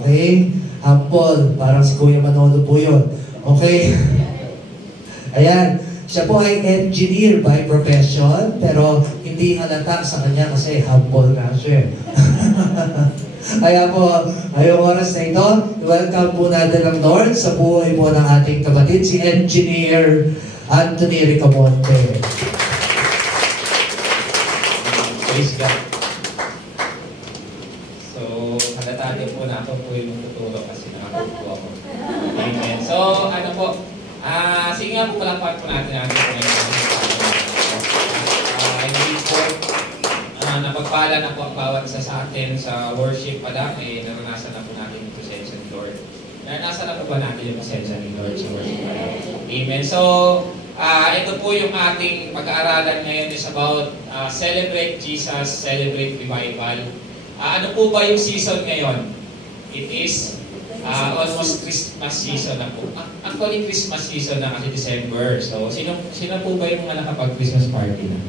Okay? Humble. Parang si Kuya Manolo po yun. Okay? Ayan. Siya po ay engineer by profession, pero hindi halata sa kanya kasi humble nga siya. Kaya po, ngayong oras na ito, welcome po natin ng Lord sa buhay po ng ating kapatid, si Engineer Anthony Ricamonte. Praise God. So, halata din po na ako po yung tuturo kasi nakakupo ako. Amen. So, ano po, sige nga po palakpan po natin ang ating hindi po napagpala na po ang bawat isa sa atin sa worship pa lang, naranasan na po natin yung presensya ni Lord. Naranasan na po ba natin yung presensya ni Lord sa worship pa lang? Amen. So, ito po yung ating pag-aaralan ngayon is about Celebrate Jesus, Celebrate Revival. Ano po ba yung season ngayon? It is almost Christmas season na po. Actually, Christmas season na kasi December. So, sino po ba yung mga nakapag-Christmas party na?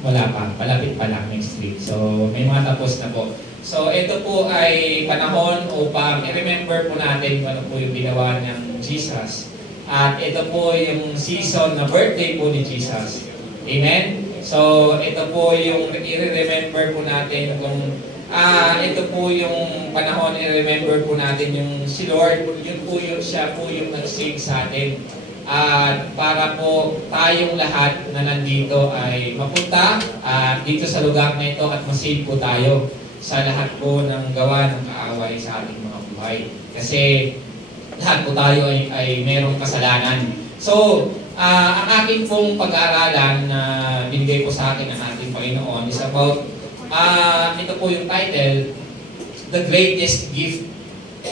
Wala pa. Malapit pa lang next week. So, may mga tapos na po. So, ito po ay panahon upang i-remember po natin kung ano po yung ginawa ng Jesus. At ito po yung season na birthday po ni Jesus. Amen? So, ito po yung i-remember po natin kung ito po yung panahon i-remember po natin yung si Lord, yun po yung siya po yung nag-save sa atin. At para po tayong lahat na nandito ay mapunta dito sa lugar na ito at masave po tayo sa lahat po ng gawa ng kaaway sa ating mga buhay. Kasi lahat po tayo ay merong kasalanan. So, ang aking pong pag-aaralan na binigay po sa akin ng ating Panginoon is about, ito po yung title, The Greatest Gift.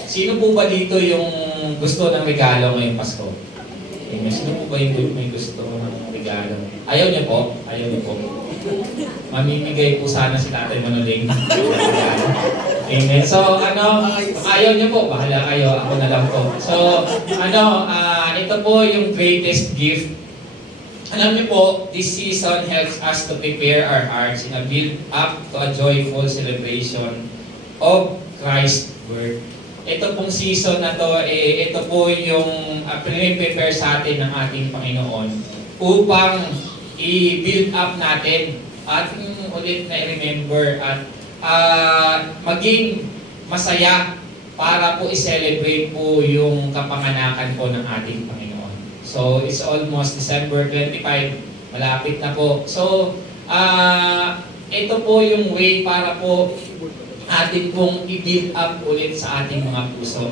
Sino po ba dito yung gusto ng regalo ngayong Pasko? Amen. Sino po ba yung may gusto ng regalo? Ayaw niyo po? Ayaw niyo po? Mamimigay po sana si Tatay Manoling. Amen. So, ayaw niyo po? Bahala kayo. Ako na lang po. So, ito po yung greatest gift. Alam niyo po, this season helps us to prepare our hearts in a build up to a joyful celebration of Christ's birth. Ito pong season na to, ito po yung prepare sa atin ng ating Panginoon upang i-build up natin at ulit na i-remember at maging masaya para po i-celebrate po yung kapanganakan po ng ating Panginoon. So, it's almost December 25, malapit na po. So, ito po yung way para po atin pong i-build up ulit sa ating mga puso.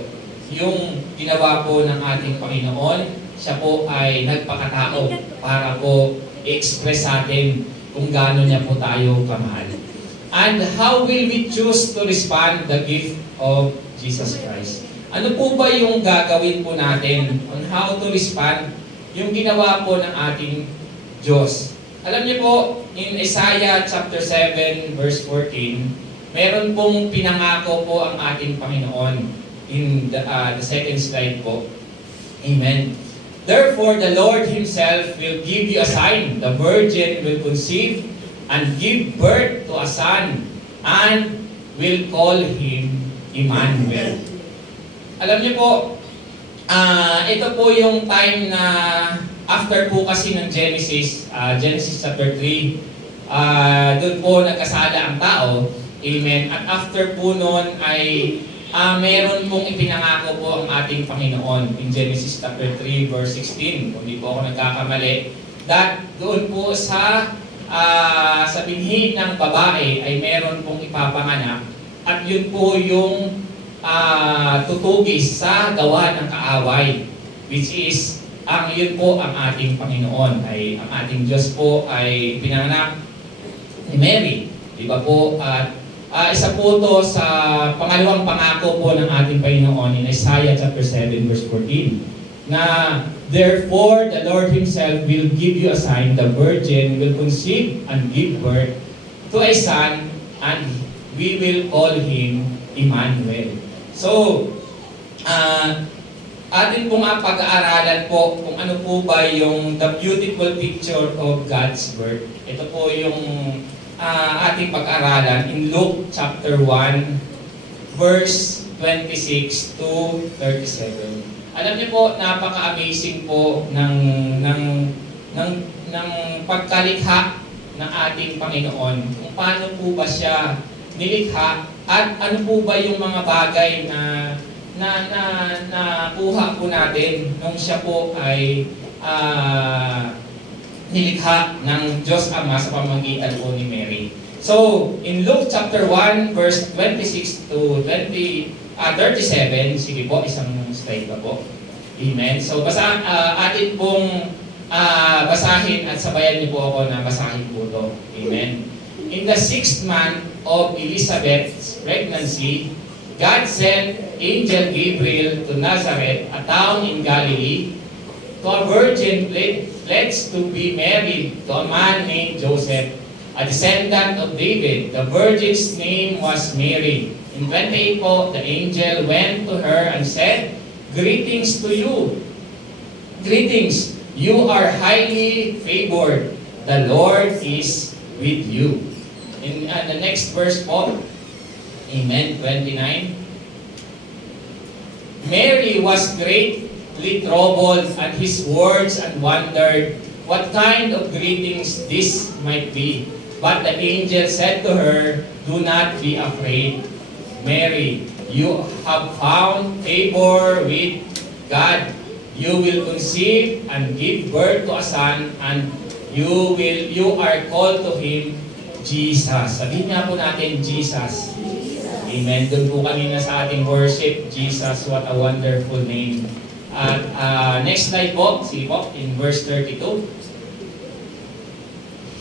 Yung ginawa po ng ating Panginoon, siya po ay nagpakatao para po i-express sa atin kung gaano niya po tayo kamahal. And how will we choose to respond the gift of Jesus Christ? Ano po ba yung gagawin po natin on how to respond yung ginawa po ng ating Diyos? Alam niyo po, in Isaiah chapter 7 verse 14, meron pong pinangako po ang ating Panginoon in the second slide po. Amen. Therefore, the Lord Himself will give you a sign. The virgin will conceive and give birth to a son and will call him Emmanuel. Alam niyo po, ito po yung time na after po kasi ng Genesis chapter 3, doon po nagkasala ang tao. Amen. At after po noon ay meron pong ipinangako po ang ating Panginoon in Genesis chapter 3 verse 16. Kung di po ako nagkakamali, that doon po sa binhi ng babae ay meron pong ipapanganak at yun po yung tutugis sa gawa ng kaaway, which is yun po ang ating Panginoon. Ang ating Diyos po ay pinanganak ni Mary. Di ba po? Isa po ito sa pangalawang pangako po ng ating Panginoon in Isaiah chapter 7 verse 14 na therefore the Lord Himself will give you a sign, the virgin will conceive and give birth to a son and we will call him Emmanuel. So, atin pong pag-aaralan po kung ano po ba yung the beautiful picture of God's birth. Ito po yung ating pag-aralan in Luke chapter 1 verse 26 to 37. Alam niyo po, napaka-amazing po ng pagkalikha ng ating Panginoon. Kung paano po ba siya nilikha at ano po ba yung mga bagay na kuha po natin nung siya po ay nilikha ng Diyos Ama sa pamamagitan po ni Mary. So, in Luke chapter 1, verse 26 to 37, sige po, isang slide pa po. Amen. So, atin pong basahin at sabayan niyo po ako na basahin po ito. Amen. In the 6th month of Elizabeth's pregnancy, God sent Angel Gabriel to Nazareth, a town in Galilee, to a virgin pledged to be married to a man named Joseph, a descendant of David. The virgin's name was Mary. In 28 po, the angel went to her and said, "Greetings to you. Greetings. You are highly favored. The Lord is with you." In the next verse po, Amen, 29. Mary was greatly troubled at his words and wondered what kind of greetings this might be. But the angel said to her, "Do not be afraid, Mary. You have found favor with God. You will conceive and give birth to a son, and you are called to him Jesus." Sabihin nga po natin, Jesus. Amen. Doon po kanina sa ating worship, Jesus, what a wonderful name. At next slide po, sige po, in verse 32.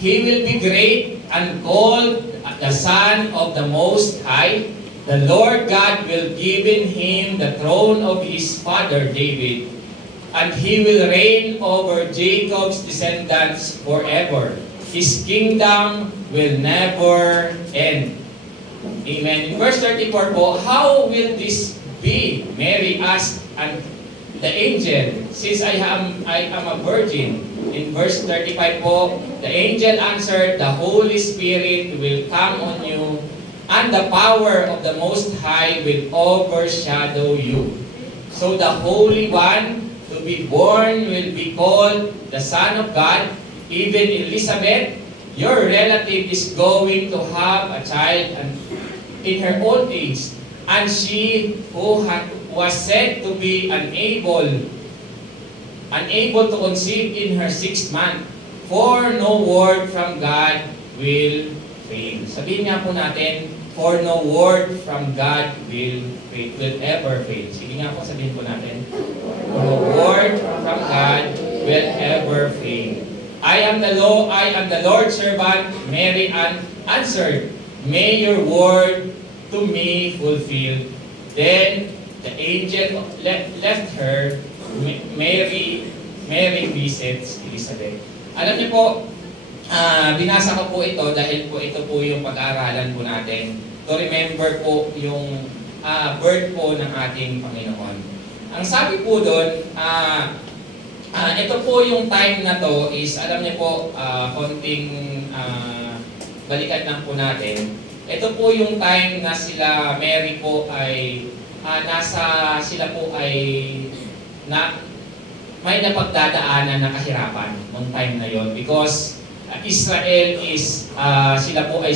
He will be great and called the Son of the Most High. The Lord God will give him the throne of his father David, and he will reign over Jacob's descendants forever. His kingdom will never end. Amen. In verse 34 po, how will this be? Mary asked the angel, "Since I am a virgin." In verse 35 po, the angel answered, "The Holy Spirit will come on you, and the power of the Most High will overshadow you. So the Holy One to be born will be called the Son of God. Even Elizabeth, your relative, is going to have a child in her old age, and she who was said to be unable to conceive in her 6th month, for no word from God will fail." Sabihin nga po natin, for no word from God will ever fail. Sige nga po, sabihin po natin, for no word from God will ever fail. I am the Lord's servant. Mary answered, "May your word to me fulfilled." Then the angel left her. Mary visits Elizabeth. Alam niyo po, binasa ko po ito dahil po ito po yung pag-aaralan po natin. To remember po yung birth po ng ating Panginoon. Ang sabi po doon, ito po yung time na to is, alam niyo po, konting balikan lang po natin. Ito po yung time na sila, Mary po ay, sila po ay, may napagdadaanan na kahirapan nung time na yon, because Israel is, sila po ay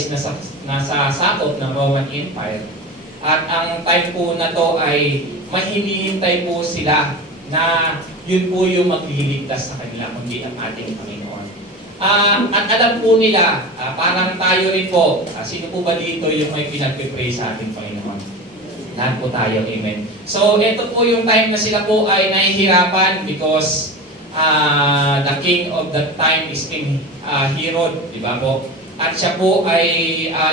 nasa sakop ng Roman Empire. At ang time po na to ay hinihintay po sila na yun po yung magliligtas sa kanila, kundi ang ating Panginoon. At alam po nila, parang tayo rin po, sino po ba dito yung may pinag-pray sa ating Panginoon? Lahat po tayo, amen. So, ito po yung time na sila po ay nahihirapan because the king of that time is King Herod, di ba po? At siya po ay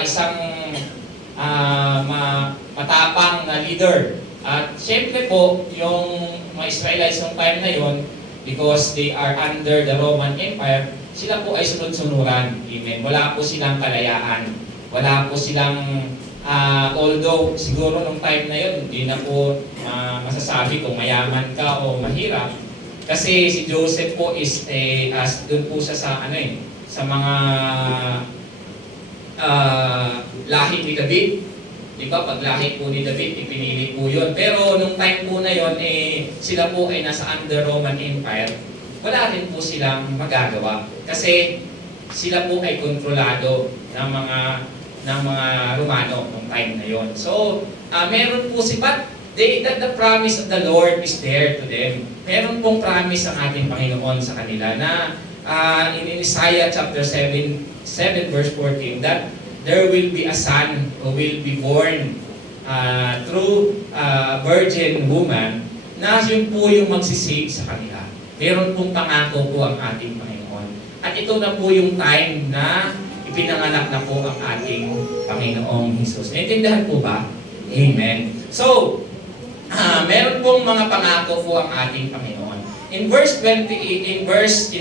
isang matapang na leader. At syempre po, yung mga Israelites ng time na yon, because they are under the Roman Empire, sila po ay sunod-sunuran. Amen. Wala po silang kalayaan. Wala po silang, although siguro nung time na yon, hindi na po masasabi kung mayaman ka o mahirap. Kasi si Joseph po is, doon po siya sa, sa mga lahi ni David. Di ba? Paglahi po ni David, ipinili po yun. Pero nung time po na yun, sila po ay nasa under Roman Empire. Wala rin po silang magagawa. Kasi sila po ay kontrolado ng mga Romano nung time na yon. So, meron po that the promise of the Lord is there to them. Meron pong promise ang ating Panginoon sa kanila na in Isaiah chapter 7 verse 14 that there will be a son who will be born through a virgin woman na yun po yung magsisave sa kanila. Meron pong pangako po ang ating Panginoon. At ito na po yung time na ipinanganak na po ang ating Panginoong Jesus. Naintindihan po ba? Amen. So, meron pong mga pangako po ang ating Panginoon. In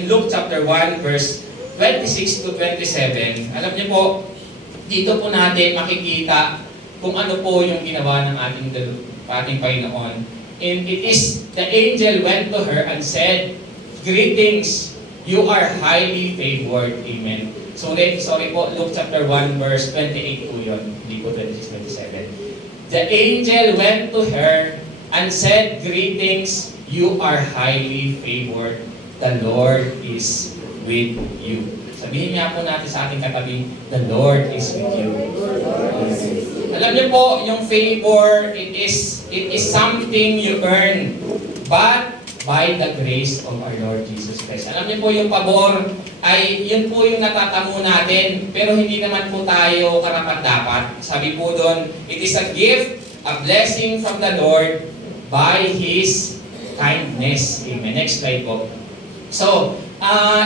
Luke chapter 1, verse 26 to 27, alam niyo po, dito po natin makikita kung ano po yung ginawa ng ating Panginoon. And it is, the angel went to her and said, "Greetings, you are highly favored." Amen. So, sorry po, Luke chapter 1, verse 28 po yun. Hindi po 26, 27. The angel went to her and said, "Greetings, you are highly favored. The Lord is with you." Sabihin niya po natin sa ating katabi, "The Lord is with you." Alam niyo po, yung favor, it is something you earn, but by the grace of our Lord Jesus Christ. Alam niyo po, yung pabor ay yun po yung natatamo natin, pero hindi naman po tayo karapat-dapat. Sabi po doon, it is a gift, a blessing from the Lord by His kindness. Amen. Next slide po. So,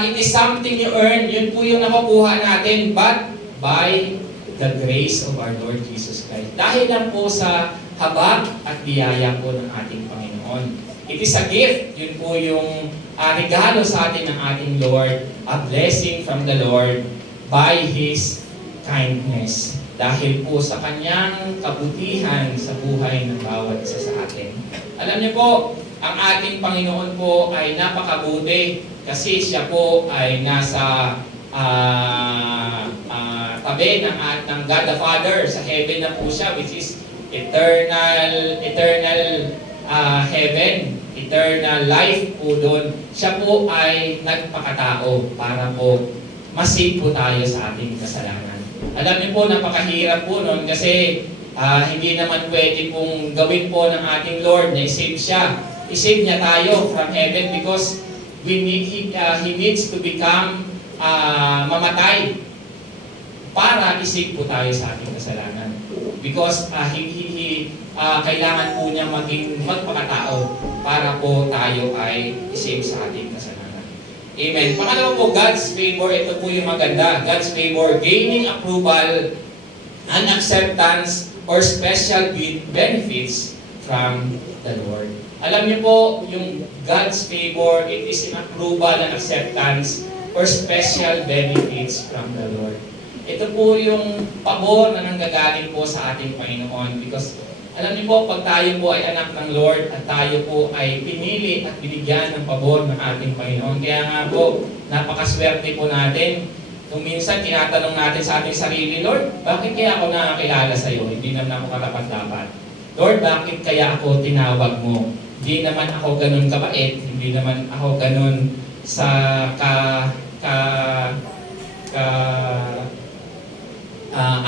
it is something you earn. Yun po yung nakukuha natin, but by the grace of our Lord Jesus Christ. Dahil lang po sa habag at biyaya po ng ating Panginoon. It is a gift. Yun po yung regalo sa atin ng ating Lord, a blessing from the Lord by His kindness. Dahil po sa Kanyang kabutihan sa buhay ng bawat isa sa atin. Alam niyo po, ang ating Panginoon po ay napakabuti kasi Siya po ay nasa tabi ng God the Father. Sa heaven na po Siya, which is eternal heaven, eternal life po doon. Siya po ay nagpakatao para po masave po tayo sa ating kasalanan. Alam niyo po, napakahirap po noon kasi hindi naman pwede pong gawin po ng ating Lord na i-save siya. I-save niya tayo from heaven because He needs to become mamatay para i-save po tayo sa ating kasalanan. Because kailangan po niya magpakatao para po tayo ay i-save sa ating kasalanan. Amen. Pangalawa po, God's favor. Ito po yung maganda. God's favor, gaining approval and acceptance or special benefits from the Lord. Alam niyo po, yung God's favor, it is an approval and acceptance or special benefits from the Lord. Ito po yung pabor na nanggagaling po sa ating Panginoon because alam niyo po, pag tayo po ay anak ng Lord at tayo po ay pinili at binigyan ng pabor ng ating Panginoon. Kaya nga po, napakaswerte po natin. Kung minsan tinatanong natin sa ating sarili, Lord, bakit kaya ako nakakilala sa iyo? Hindi naman ako karapat-dapat. Lord, bakit kaya ako tinawag mo? Hindi naman ako ganun kabait, hindi naman ako ganun sa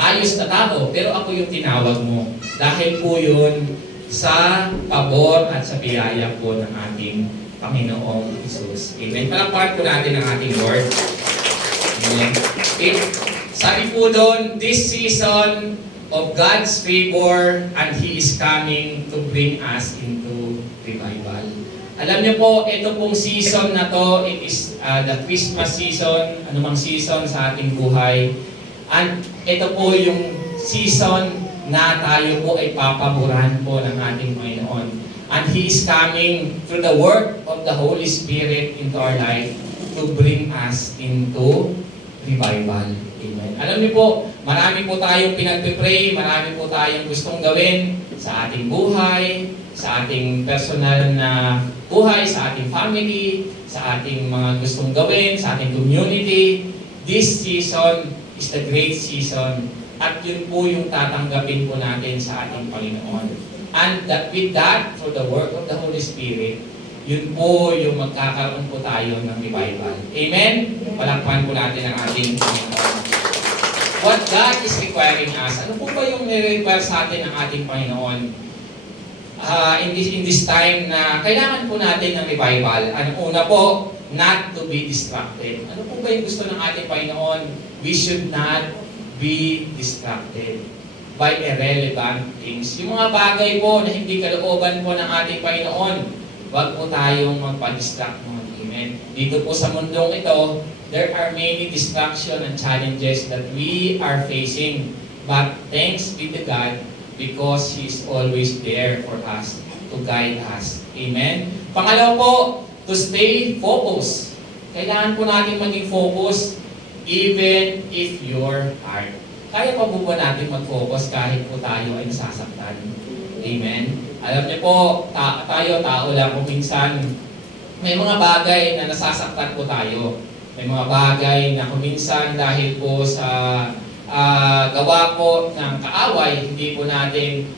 ayos na tao, pero ako yung tinawag mo. Dahil po yun sa pabor at sa biyaya po ng ating Panginoong Jesus. Amen. Palakpakan po natin ang ating Lord. Amen. Okay. Sabi po doon, this season of God's favor and He is coming to bring us into revival. Alam niyo po, ito pong season na to, it is the Christmas season, anumang season sa ating buhay. And ito po yung season na tayo po ay papaboran po ng ating Panginoon. And He is coming through the work of the Holy Spirit into our life to bring us into revival. Amen. Alam niyo po, marami po tayong pinagpipray, marami po tayong gustong gawin sa ating buhay, sa ating personal na buhay, sa ating family, sa ating mga gustong gawin, sa ating community. This season is the great season At yun po yung tatanggapin po natin sa ating Panginoon. And with that, through the work of the Holy Spirit, yun po yung magkakaroon po tayo ng revival. Amen? Palakpan po natin ang ating Panginoon. What God is requiring us, ano po ba yung nire-require sa atin ng ating Panginoon? In this time na kailangan po natin ng revival. Ano una po, not to be distracted. Ano po ba yung gusto ng ating Panginoon? We should not be distracted by irrelevant things. Yung mga bagay po na hindi kalooban po ng ating Panginoon, huwag po tayong magpa-distract mo. Amen. Dito po sa mundong ito, there are many distractions and challenges that we are facing. But thanks be to God because He is always there for us to guide us. Amen. Pangalawa po, to stay focused. Kailangan po natin maging focus even if you're hard. Kaya pa po ba natin mag-focus kahit po tayo ay nasasaktan? Amen. Alam niyo po, tayo tao lang kung minsan may mga bagay na nasasaktan po tayo. May mga bagay na kung minsan dahil po sa gawa po ng kaaway, hindi po natin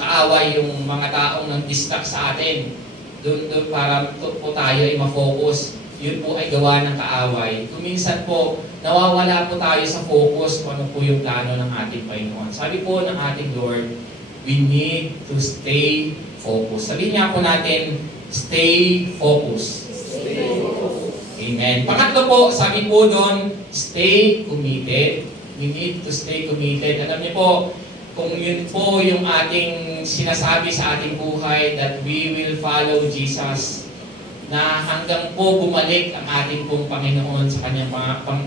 kaaway yung mga taong nang distract sa atin. Doon para po tayo ay ma-focus. Yun po ay gawa ng kaaway. Kung minsan po, nawawala po tayo sa focus kung ano po yung plano ng ating Panginoon. Sabi po ng ating Lord, we need to stay focused. Sabihin niya po natin, stay focused. Stay focused. Amen. Pangatlo po, sabi po doon, stay committed. We need to stay committed. Alam niyo po, kung yun po yung ating sinasabi sa ating buhay, that we will follow Jesus, na hanggang po bumalik ang ating pong Panginoon sa kanyang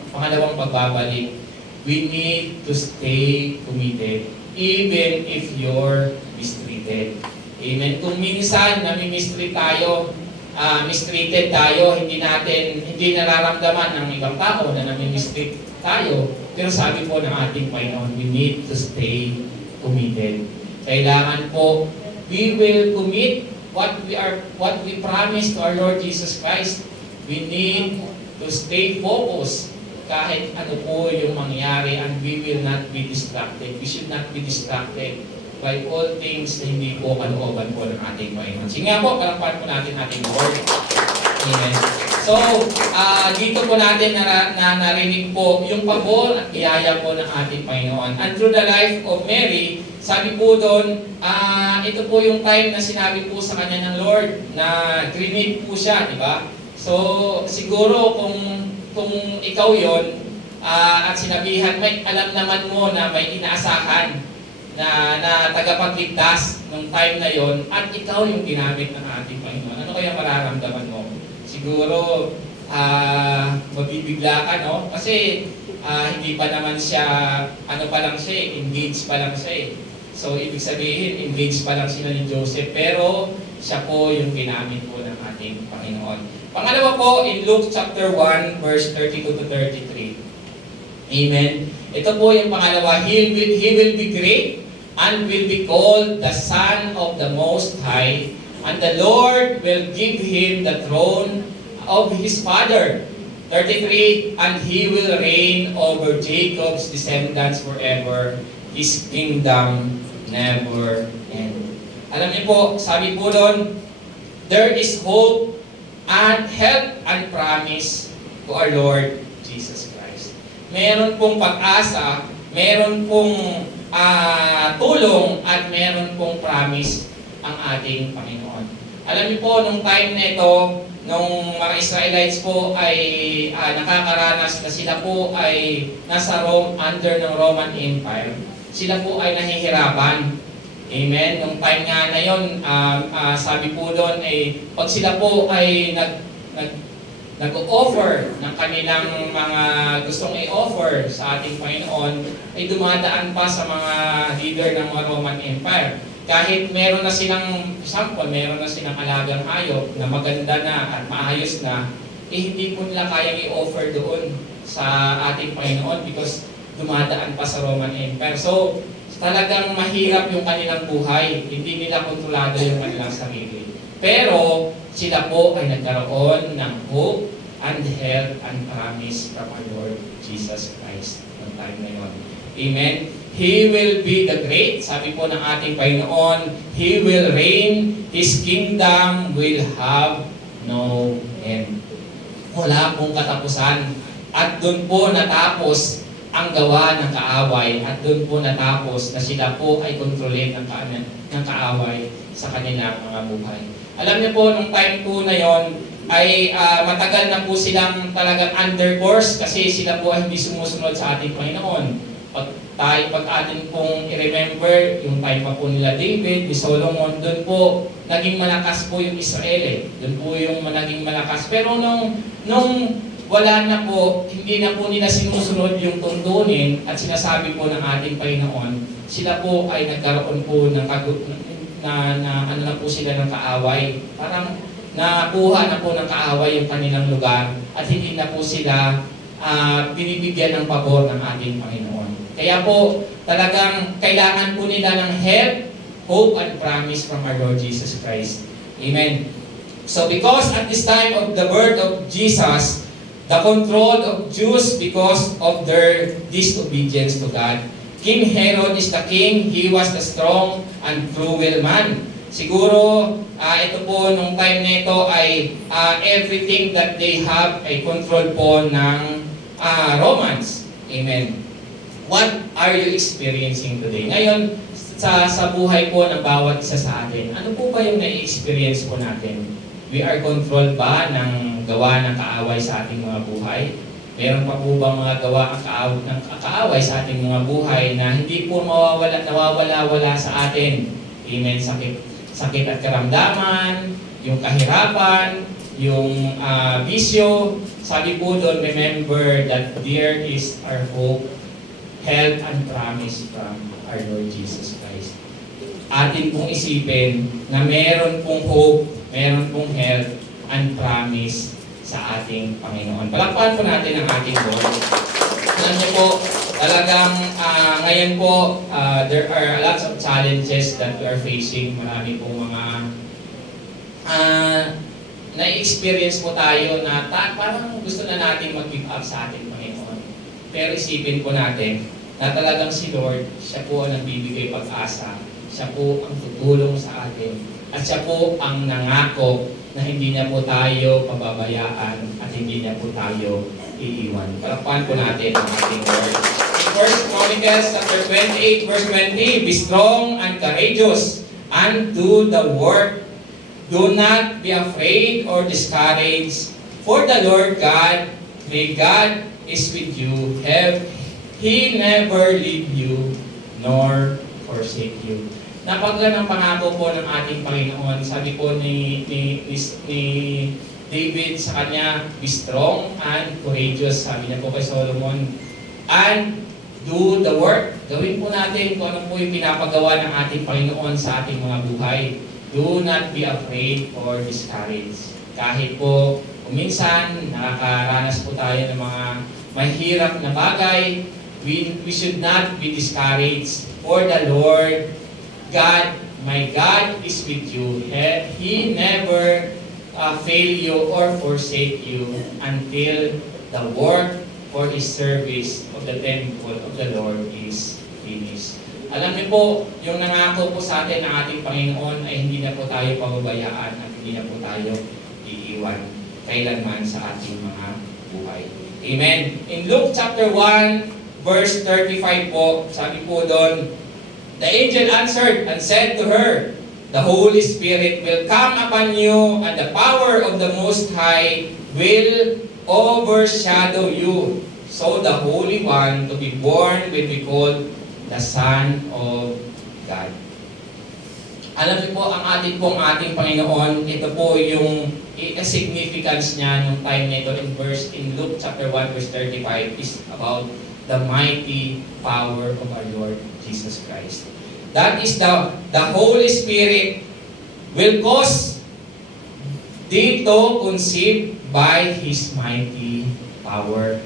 pangalawang pagbabalik, we need to stay committed, even if you're mistreated. Amen. Kung minsan mistreated tayo, hindi nararamdaman ng ibang tao na mistreat tayo, pero sabi po ng ating Panginoon, we need to stay committed. Kailangan po, we will commit what we promise to our Lord Jesus Christ. We need to stay focused kahit ano po yung mangyari, and we will not be distracted. We should not be distracted by all things na hindi po kalooban po ng ating Panginoon. Sige nga po, palakpakan po natin ating Lord. Amen. So, dito po natin narinig po yung pabor at biyaya po ng ating Panginoon. And through the life of Mary, sabi po doon, ito po yung time na sinabi po sa kanya ng Lord na grinig po siya, di ba? So, siguro kung ikaw yon at sinabihan, may alam naman mo na may inaasahan na tagapagligtas nung time na yon, at ikaw yung ginamit ng ating Panginoon. Ano kaya mararamdaman mo? Siguro, mabibigla ka, no? Kasi hindi pa naman siya, pa lang siya, engaged pa lang siya. So, ibig sabihin, engaged pa lang sila ni Joseph, pero siya po yung ginamit po ng ating Panginoon. Pangalawa po, in Luke chapter 1, verse 32 to 33. Amen. Ito po yung pangalawa, He will be great and will be called the Son of the Most High, and the Lord will give him the throne of his father. 33, and he will reign over Jacob's descendants forever. His kingdom never end. Alam niyo po, sabi po doon, there is hope and help and promise to our Lord Jesus Christ. Meron pong pag-asa, meron pong tulong, at meron pong promise ang ating Panginoon. Alam niyo po, nung time na ito, nung mga Israelites po ay nakakaranas na sila po ay nasa Rome, under ng Roman Empire, sila po ay nahihirapan. Amen? Nung time nga na yun, sabi po doon, pag sila po ay nag-offer ng kanilang mga gustong i-offer sa ating Panginoon, ay dumadaan pa sa mga leader ng Roman Empire. Kahit meron na silang, example, meron na silang alagang hayop na maganda na at maayos na, hindi po nila kayang i-offer doon sa ating Panginoon because dumadaan pa sa Roman Empire. So, talagang mahirap yung kanilang buhay. Hindi nila kontrolado yung kanilang sarili. Pero, sila po ay nagkaroon ng hope and help and promise from our Lord Jesus Christ ng time na yun. Amen? He will be the great, sabi po ng ating Panginoon, He will reign, His kingdom will have no end. Wala pong katapusan. At doon po natapos ang gawa ng kaaway. At doon po natapos na sila po ay kontrolin ng kaaway sa kanilang mga buhay. Alam niyo po, nung time po na yon ay matagal na po silang talagang under course kasi sila po ay hindi sumusunod sa ating Panginoon. Pag atin pong i-remember, yung time pa po nila David, ni Solomon, doon po naging malakas po yung Israel. Doon po yung naging malakas. Pero nung wala na po, hindi na po nila sinusunod yung tuntunin at sinasabi po ng ating Panginoon, sila po ay nagkaroon po ng ano na po sila ng kaaway. Parang nakuha na po ng kaaway yung kanilang lugar at hindi na po sila binibigyan ng pabor ng ating Panginoon. Kaya po talagang kailangan po nila ng help, hope, and promise from our Lord Jesus Christ. Amen. So because at this time of the birth of Jesus, the control of Jews because of their disobedience to God. King Herod is the king. He was the strong and cruel man. Siguro, ito po, nung time na ito ay everything that they have ay control po ng Romans. Amen. What are you experiencing today? Ngayon, sa buhay po ng bawat isa sa atin, ano po ba yung na-experience po natin? We are controlled ba ng gawa ng kaaway sa ating mga buhay? Meron pa po ba mga gawa ng kaaway sa ating mga buhay na hindi po nawawala sa atin? Amen. Sakit at karamdaman, yung kahirapan, yung bisyo. Sabi po doon, remember that there is our hope, help, and promise from our Lord Jesus Christ. Atin pong isipin na meron pong hope, meron pong help and promise sa ating Panginoon. Palakpakan po natin ang ating Lord. Alam niyo po, talagang ngayon po, there are lots of challenges that we are facing. Marami po mga na-experience po tayo na parang gusto na natin mag-give up sa ating Panginoon. Pero isipin po natin na talagang si Lord, siya po ang nagbibigay pag-asa. Siya po ang tutulong sa atin. At siya po ang nangako na hindi niya po tayo pababayaan at hindi niya po tayo iiwan. Palakpakan po natin ang ating Lord. In 1 Chronicles chapter 28 verse 20, be strong and courageous and do the work. Do not be afraid or discouraged, for the Lord God, may God is with you. He never leave you nor forsake you. Napaglan ang pangako po ng ating Panginoon. Sabi po ni David sa kanya, be strong and courageous. Sabi niya po kay Solomon. And do the work. Gawin po natin kung ano po yung pinapagawa ng ating Panginoon sa ating mga buhay. Do not be afraid or discouraged. Kahit po, minsan, nakakaranas po tayo ng mga mahirap na bagay, we should not be discouraged. For the Lord God, my God is with you. He never fail you or forsake you until the work for His service of the temple of the Lord is finished. Alam niyo po, yung nangako po sa atin ng ating Panginoon ay hindi na po tayo pababayaan at hindi na po tayo iiwan kailanman sa ating mga buhay. Amen. In Luke chapter 1, verse 35 po, sabi po doon, the angel answered and said to her, the Holy Spirit will come upon you, and the power of the Most High will overshadow you. So the Holy One to be born will be called the Son of God. Alam niyo po, ang ating Panginoon, ito po yung significance niya nung time na ito in Luke chapter 1 verse 35 is about the mighty power of our Lord Jesus Christ. That is the Holy Spirit will cause thee to conceive by His mighty power.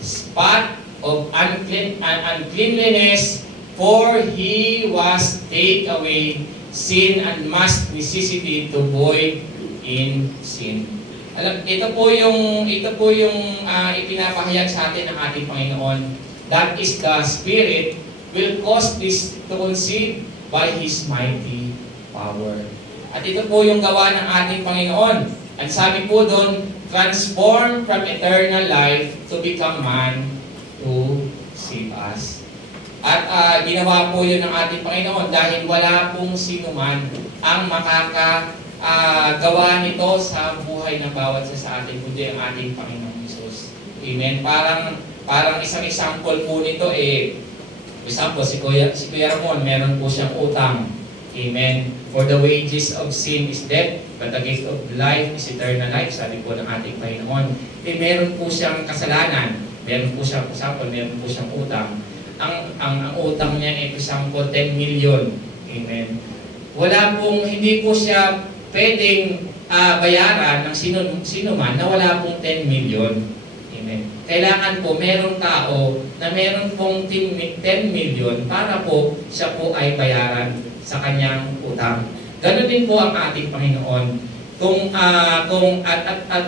Spot of uncleanliness, for He was take away sin and must necessity to void in sin. Alam, ito po yung ipinapahayag sa atin ng ating Panginoon. That is the Spirit will cause this to conceive by His mighty power. At ito po yung gawa ng ating Panginoon. At sabi po doon, transform from eternal life to become man to save us. At ginawa po yun ng ating Panginoon dahil wala pong sino man ang makakagawa nito sa buhay ng bawat isa sa atin, kundi ang ating Panginoon Jesus. Amen. Parang isang example po nito example, si Kuya Ramon, meron po siyang utang. Amen. For the wages of sin is death, but the gift of life is eternal life, sabi po ng ating Panginoon. Meron po siyang kasalanan, meron po siyang utang. Ang utang niya ay example 10 million. Amen. Hindi po siya pwedeng bayaran ng sino man na wala pong 10 million. Amen. Kailangan po merong tao na meron pong 10 million para po siya po ay bayaran sa kanyang utang. Ganon din po ang ating Panginoon. Kung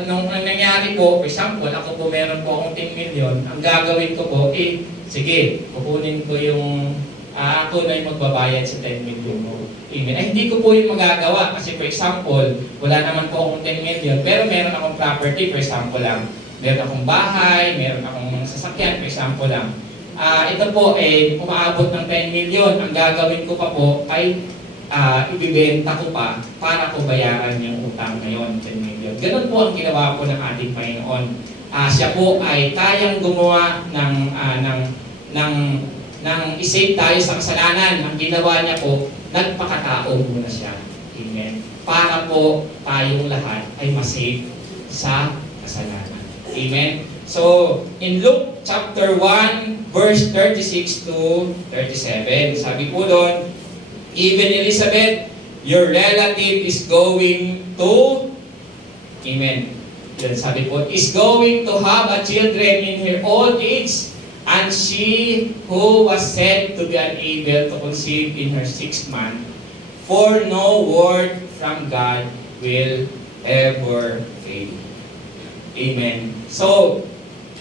nung nangyari po, for example, ako po meron po akong 10 million, ang gagawin ko po, sige, kukunin ko yung, ako na yung magbabayad sa 10 million mo. Hindi ko po yung magagawa kasi for example, wala naman po akong 10 million, pero meron akong property, for example lang. Meron akong bahay, meron akong sasakyan, for example lang. Ito po umaabot ng 10 million. Ang gagawin ko pa po ay ibibenta ko pa para ko bayaran yung utang ngayon, 10 million. Ganun po ang ginawa po ng ating Panginoon. Siya po ay kayang gumawa ng isave tayo sa kasalanan. Ang ginawa niya po, nagpakatao muna siya. Amen. Para po tayong lahat ay masave sa kasalanan. Amen. So, in Luke chapter 1, verse 36 to 37, sabi po doon, even Elizabeth, your relative is going to, amen, yan sabi po, is going to have a children in her old age, and she who was said to be unable to conceive in her 6th month, for no word from God will ever fail. Amen. So,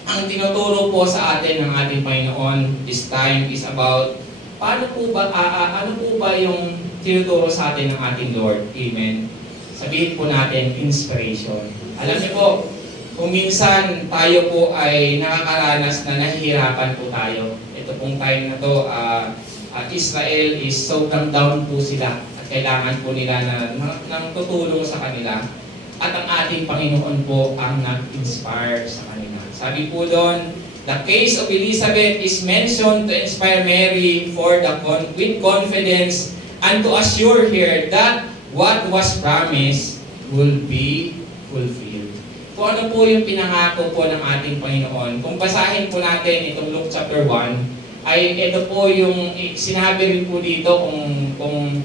ang tinuturo po sa atin ng ating Panginoon this time is about ano po ba yung tinuturo sa atin ng ating Lord? Amen. Sabihin po natin, inspiration. Alam niyo po, kung minsan tayo po ay nakakaranas na nahihirapan po tayo. Ito pong time na to, Israel is sobrang down po sila at kailangan po nila ng tutulong sa kanila. At ang ating Panginoon po ang nag-inspire sa kanila. Sabi po doon, the case of Elizabeth is mentioned to inspire Mary with confidence and to assure her that what was promised will be fulfilled. Kung ano po yung pinangako po ng ating Panginoon, kung basahin po natin itong Luke chapter 1, ay ito po yung sinabi rin po dito kung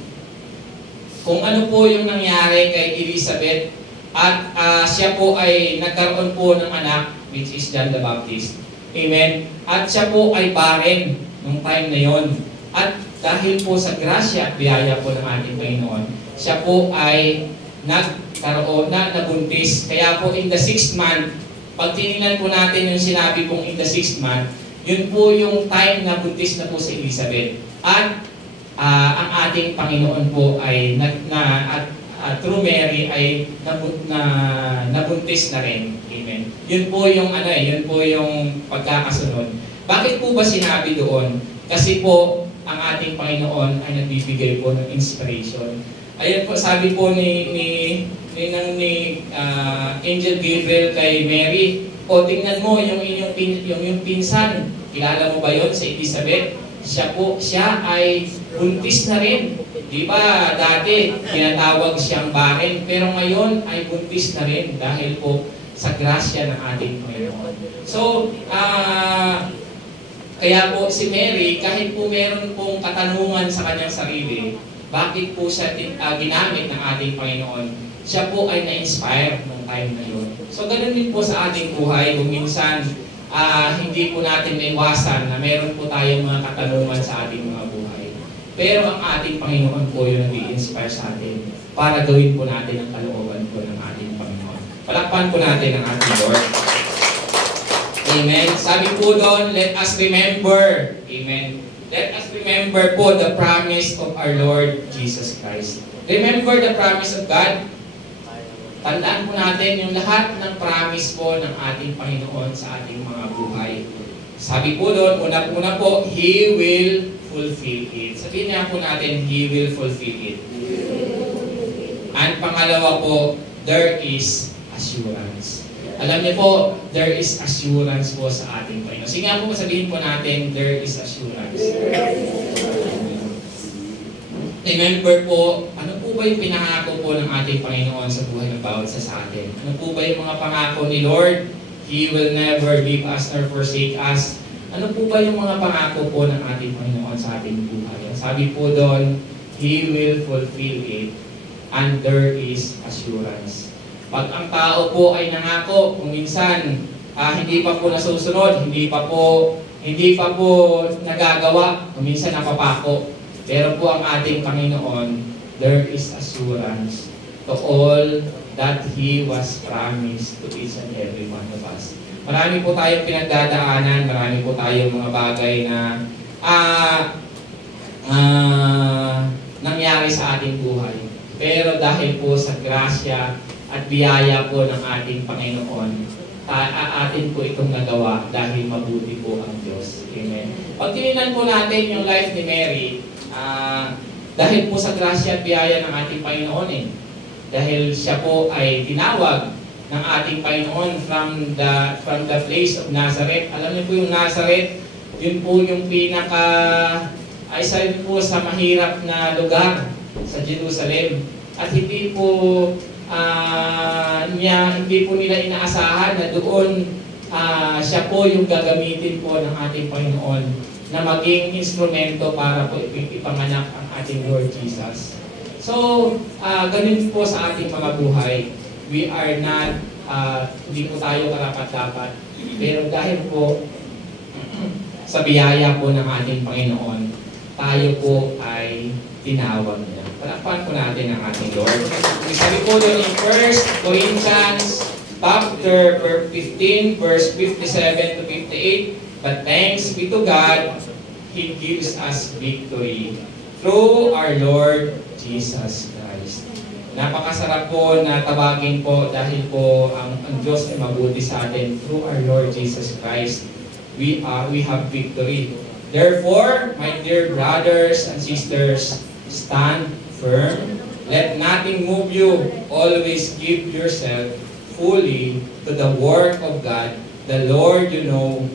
ano po yung nangyari kay Elizabeth at siya po ay nagkaroon po ng anak, which is John the Baptist. Amen. At siya po ay barren nung time na yon. At dahil po sa grasya at biyaya po ng ating Panginoon, siya po ay nabuntis. Kaya po in the 6th month, pag tinignan po natin yung sinabi pong in the 6th month, yun po yung time na buntis na po si Elizabeth. At ang ating Panginoon po ay through Mary ay nabuntis na rin. Amen. Yun po yung yun po yung pagkakasunod. Bakit po ba sinabi doon? Kasi po ang ating Panginoon ay nagbibigay po ng inspiration. Ayun po sabi po ni Angel Gabriel kay Mary, tingnan mo yung pinsan. Kilala mo ba yon si Elizabeth? Siya ay buntis na rin. Di ba dati tinatawag siyang barren, pero ngayon ay buntis na rin dahil po sa grasya ng ating Panginoon. So, kaya po si Mary, kahit po meron pong katanungan sa kanyang sarili, bakit po siya ginamit ng ating Panginoon, siya po ay na-inspire ng time na yun. So, ganun din po sa ating buhay, kung minsan hindi po natin maiwasan na meron po tayong mga katanungan sa ating mga buhay. Pero ang ating Panginoon po yung nag-i-inspire sa atin para gawin po natin ang kalooban po ng ating Panginoon. Palakpan po natin ang ating Lord. Amen. Sabi po doon, let us remember, amen, let us remember po the promise of our Lord Jesus Christ. Remember the promise of God. Tandaan po natin yung lahat ng promise po ng ating Panginoon sa ating mga buhay. Sabi po doon, una-una po, He will fulfill it. Sabihin niya po natin, He will fulfill it. And pangalawa po, there is assurance. Alam niyo po, there is assurance po sa ating Panginoon. Sige nga po, sabihin po natin, there is assurance. Remember po, ano po ba yung pinangako po ng ating Panginoon sa buhay ng bawat isa sa atin? Ano po ba yung mga pangako ni Lord? He will never leave us nor forsake us. Ano po ba yung mga pangako po ng ating Panginoon sa ating buhay? Sabi po doon, He will fulfill it and there is assurance. Pag ang tao po ay nangako, kung minsan hindi pa po nasusunod, hindi pa po nagagawa, kung minsan napapako. Pero po ang ating Panginoon, there is assurance to all that He was promised to each and every one of us. Marami po tayong pinagdadaanan, marami po tayong mga bagay na nangyari sa ating buhay. Pero dahil po sa grasya at biyaya po ng ating Panginoon, atin po itong nagawa dahil mabuti po ang Diyos. Amen. Pag tinignan po natin yung life ni Mary, dahil po sa grasya at biyaya ng ating Panginoon dahil siya po ay tinawag ng ating Panginoon from the place of Nazareth. Alam niyo po yung Nazareth, yun po yung isa rin po sa mahirap na lugar sa Jerusalem. At hindi po nila inaasahan na doon siya po yung gagamitin po ng ating Panginoon na maging instrumento para po ipanganak ang ating Lord Jesus. So, ganun po sa ating mga buhay. We are not, hindi po tayo karapat-dapat. Pero dahil po sa biyaya po ng ating Panginoon, tayo po ay tinawag niya. Palakpan po natin ang ating Lord. Sabi po doon in 1 Corinthians chapter 15, verse 57 to 58, but thanks be to God, He gives us victory through our Lord Jesus Christ. Napakasarap po na tawagin po dahil po ang Diyos ay mabuti sa atin through our Lord Jesus Christ. We have victory. Therefore, my dear brothers and sisters, stand firm. Let nothing move you. Always give yourself fully to the work of God. The Lord, you know,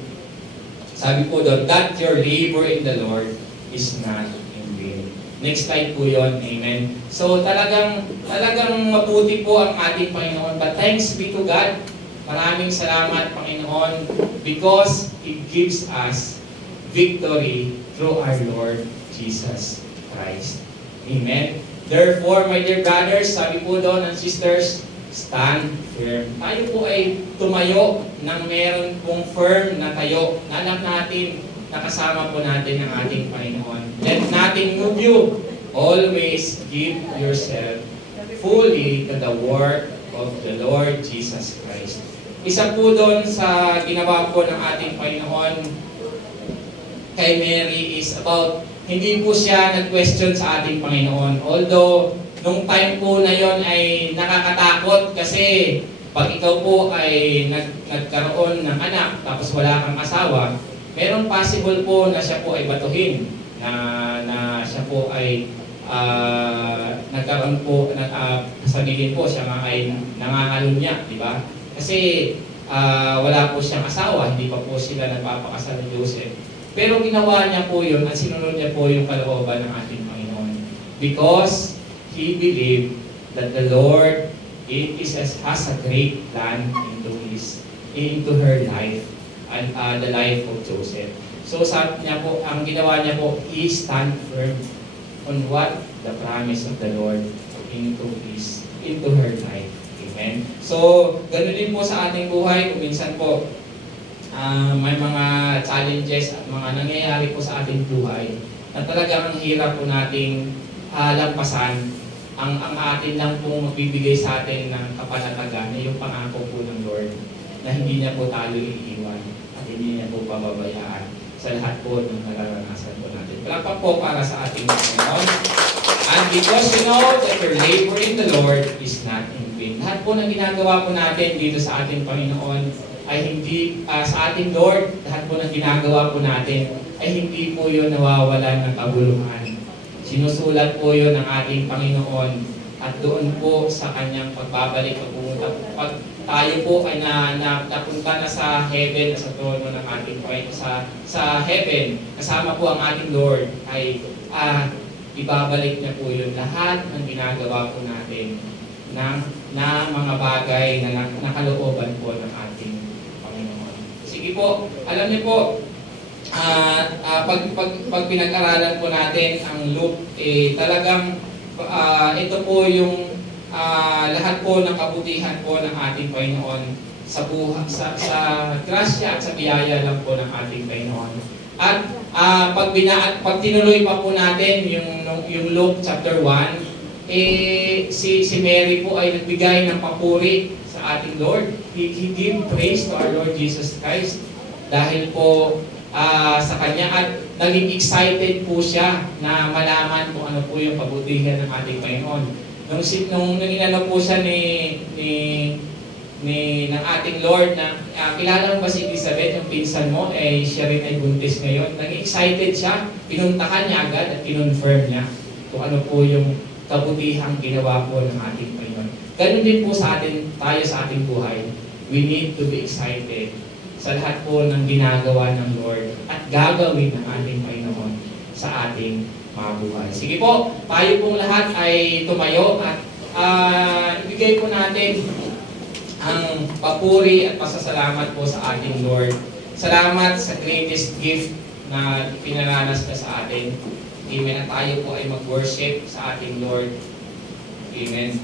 sabi po doon, that your labor in the Lord is not in vain. Next slide po yon, amen. So talagang mabuti po ang ating Panginoon. But thanks be to God. Maraming salamat, Panginoon, because He gives us victory through our Lord Jesus Christ. Amen. Therefore, my dear brothers, sabi po doon and sisters, stand firm. Tayo po ay tumayo ng meron pong firm na tayo. Alam natin, nakasama po natin ang ating Panginoon. Let nothing move you. Always give yourself fully to the work of the Lord Jesus Christ. Isa po doon sa ginawa po ng ating Panginoon kay Mary is about, hindi po siya nag-question sa ating Panginoon. Although, nung time po na yon ay nakakatakot kasi pag ikaw po ay nagkaroon ng anak tapos wala kang asawa, meron possible po na siya po ay batuhin, na siya po ay nagkaroon po, sabihin po siya nga ay nangangalun niya, di ba? Kasi wala po siyang asawa, hindi pa po sila nagpapakasal ni Joseph. Pero ginawa niya po yun at sinunod niya po yung kalooban ng ating Panginoon. Because he believed that the Lord has a great plan into her life and the life of Joseph. So sabi niya po, ang ginawa niya po, he stand firm on what the promise of the Lord into her life. Amen. So, ganoon din po sa ating buhay. Kung minsan po, may mga challenges at mga nangyayari po sa ating buhay na talagang ang hirap po nating lampasan. Ang atin lang po magbibigay sa atin ng kapanatagan na yung pangako po ng Lord na hindi niya po tayo iiwan at hindi niya po pababayaan. sa lahat po ng nararanasan po natin. Palakpak po para sa ating Panginoon. And because you know that your labor in the Lord is not in vain. Lahat po ng ginagawa po natin dito sa ating Panginoon ay hindi, sa ating Lord, lahat po ng ginagawa po natin ay hindi po yun nawawalan ng kabuluhan. Sinusulat po yun ng ating Panginoon at doon po sa kanyang pagbabalik, pag tayo po ay napunta na sa heaven, sa trono ng ating Panginoon, sa heaven, kasama po ang ating Lord, ay ibabalik niya po yun lahat ng ginagawa po natin na mga bagay na nakalooban po ng ating Panginoon. Sige po, alam niyo po, pag pinag-aralan po natin ang Luke, talagang ito po yung lahat po ng kabutihan po ng ating Panginoon sa grasya at sa biyaya lang po ng ating Panginoon. At pag tinuloy pa po natin yung Luke chapter 1, si Mary po ay nagbigay ng papuri sa ating Lord. He gave praise to our Lord Jesus Christ dahil po sa Kanya at naging excited po siya na malaman kung ano po yung kabutihan ng ating Panginoon. Nung inano po siya ng ating Lord na kilala mo ba si Elizabeth, yung pinsan mo, siya rin ay buntis ngayon. Naging excited siya, pinuntahan niya agad at kinonfirm niya kung ano po yung kabutihang ginawa po ng ating Panginoon. Ganun din po sa atin, tayo sa ating buhay. We need to be excited sa lahat po ng ginagawa ng Lord at gagawin ng ating Panginoon sa ating mga buhay. Sige po, tayo pong lahat ay tumayo at ibigay po natin ang papuri at pasasalamat po sa ating Lord. Salamat sa greatest gift na pinaranas na sa atin. Amen. At tayo po ay mag-worship sa ating Lord. Amen.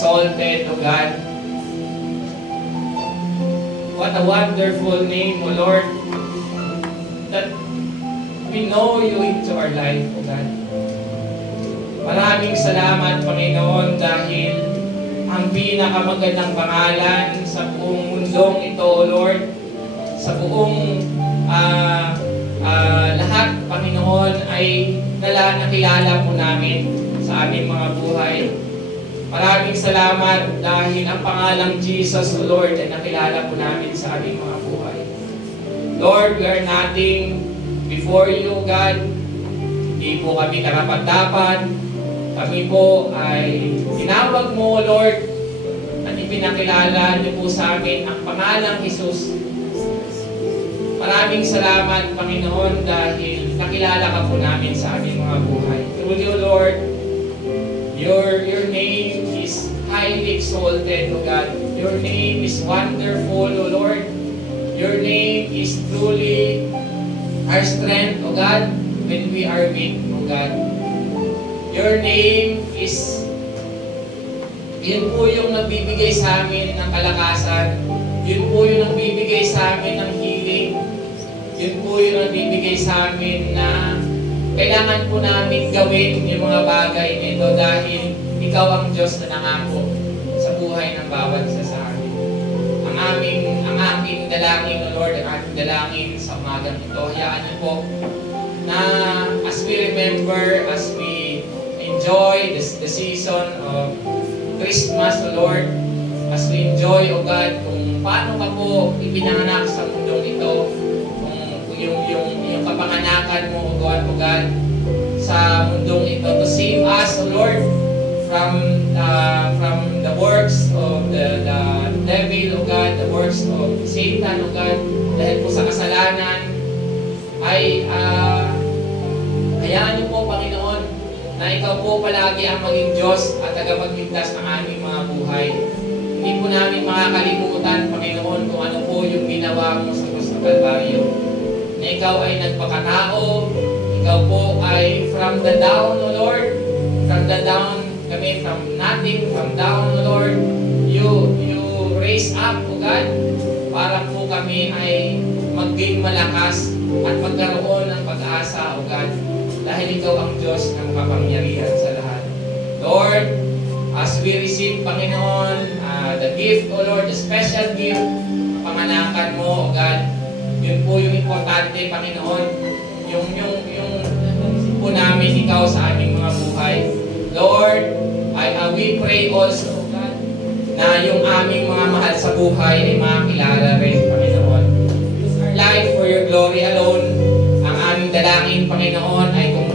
exalted, O God. What a wonderful name, O Lord, that we know you into our life, O God. Maraming salamat, Panginoon, dahil ang pinakamagandang pangalan sa buong mundong ito, O Lord, sa buong lahat, Panginoon, ay nakilala po namin sa aming mga buhay. Maraming salamat dahil ang pangalang Jesus, O Lord, ay nakilala po namin sa aming mga buhay. Lord, we are nothing before you, God. Hindi po kami karapat-dapat. Kami po ay tinawag mo, Lord, at ipinakilala niyo po sa amin ang pangalang Jesus. Maraming salamat, Panginoon, dahil nakilala ka po namin sa aming mga buhay. Through you, Lord, your name is highly exalted, O God. Your name is wonderful, O Lord. Your name is truly our strength, O God, when we are weak, O God. Your name is, yun po yung nagbibigay sa amin ng kalakasan. Yun po yung nagbibigay sa amin ng healing. Yun po yung nagbibigay sa amin na kailangan po namin gawin yung mga bagay nito dahil ikaw ang Diyos na nangako sa buhay ng bawat isa sa amin. Ang aking dalangin, O Lord, ang aking dalangin sa umagang ito, hayaan niyo po na as we remember, as we enjoy the season of Christmas, O Lord, as we enjoy, O God, kung paano ka po ipinanganak sa mundong ito, yung kapanganakan mo, O God, sa mundong ito, to save us, O Lord, from the works of the devil, O God, the works of Satan, O God, dahil po sa kasalanan, ay hayaan niyo po, Panginoon, na ikaw po palagi ang maging Diyos at tagapagligtas ng aming mga buhay. Hindi po namin makakalimutan, Panginoon, kung ano po yung ginawa mo sa krus ng Kalbaryo. Na ikaw ay nagpakatao, ikaw po ay from the down, O Lord, from the down, kami from nothing, from down, O Lord, you raise up, O God, para po kami ay maging malakas at magkaroon ng pag-asa, O God, dahil ikaw ang Diyos na makapangyarihan sa lahat. Lord, as we receive, Panginoon, the gift, O Lord, the special gift, panganakan mo, O God, yun po yung importante, Panginoon, yung po namin ikaw sa aming mga buhay. Lord, we pray also, O God, na yung aming mga mahal sa buhay ay makakilala rin, Panginoon. Use our life for your glory alone. Ang aming dalangin, Panginoon, ay kung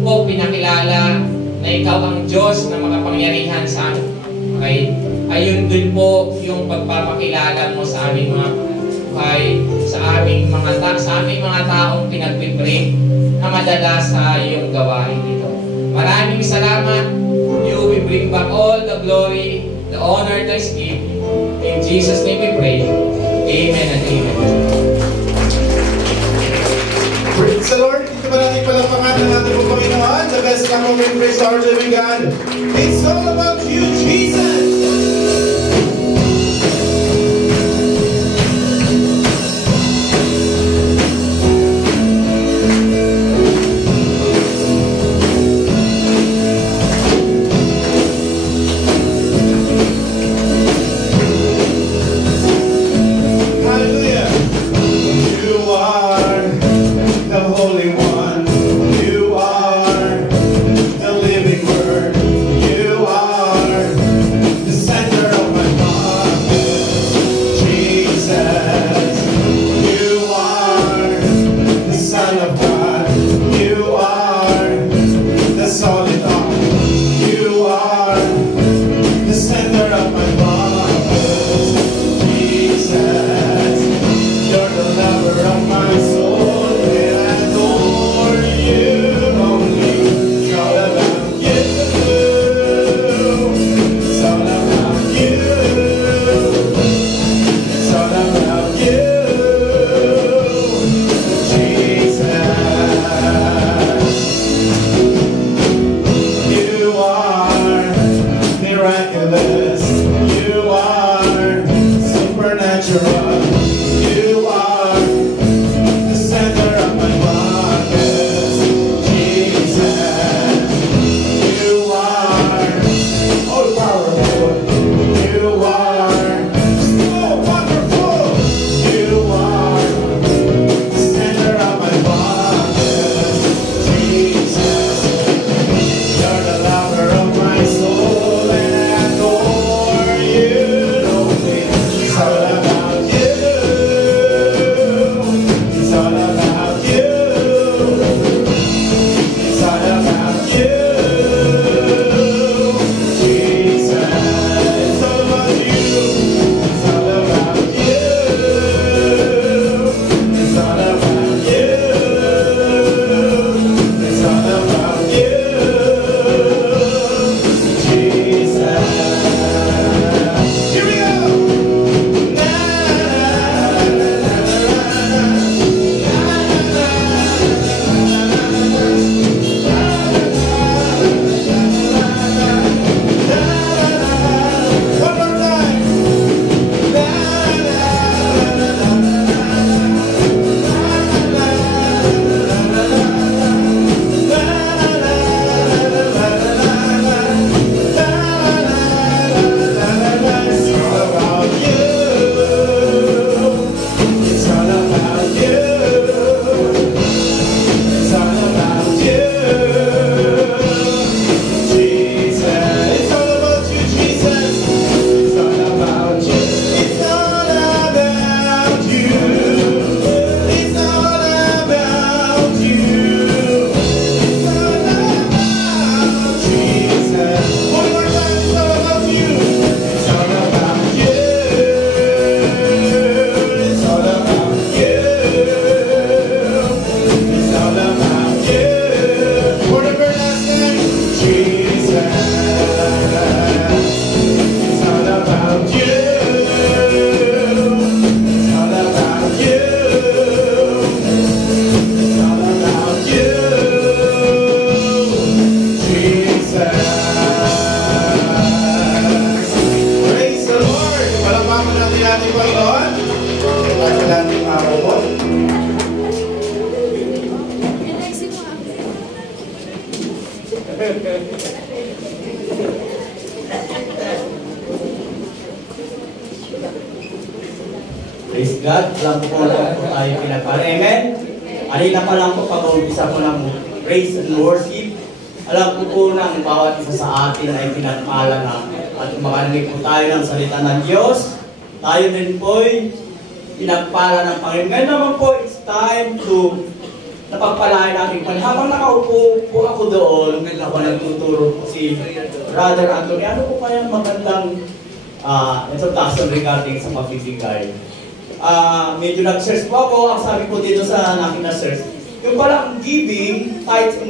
po pinakilala na ikaw ang Diyos na makapangyarihan sa amin. Okay? Ayun din po yung pagpapakilala mo sa aming mga buhay, sa aming mga taong pinagpipray na madala sa iyong gawain ito. Maraming salamat. You will bring back all the glory, the honor that is given. In Jesus' name we pray. Amen and amen. Praise the Lord. Dito ba natin palapakan ng ating Panginoon? The best time of praise our living God. It's all about you, Jesus. God. Alam ko po na po tayo pinagpala. Amen? Alina pa lang po pag-umpisa po ng praise and worship. Alam ko po na ang bawat isa sa atin ay pinagpala na at makarinig po tayo ng salita ng Diyos. Tayo din po'y pinagpala ng Panginoon. Ngayon naman po, it's time to napagpalain natin pa. Habang nakaupo po ako doon, habang nagtuturo po si Brother Anthony, ano po kayang magandang introduction regarding sa pagbibigay? Medyo nag-search po ako, ang sabi ko dito sa nakita search, yung palang giving, tithes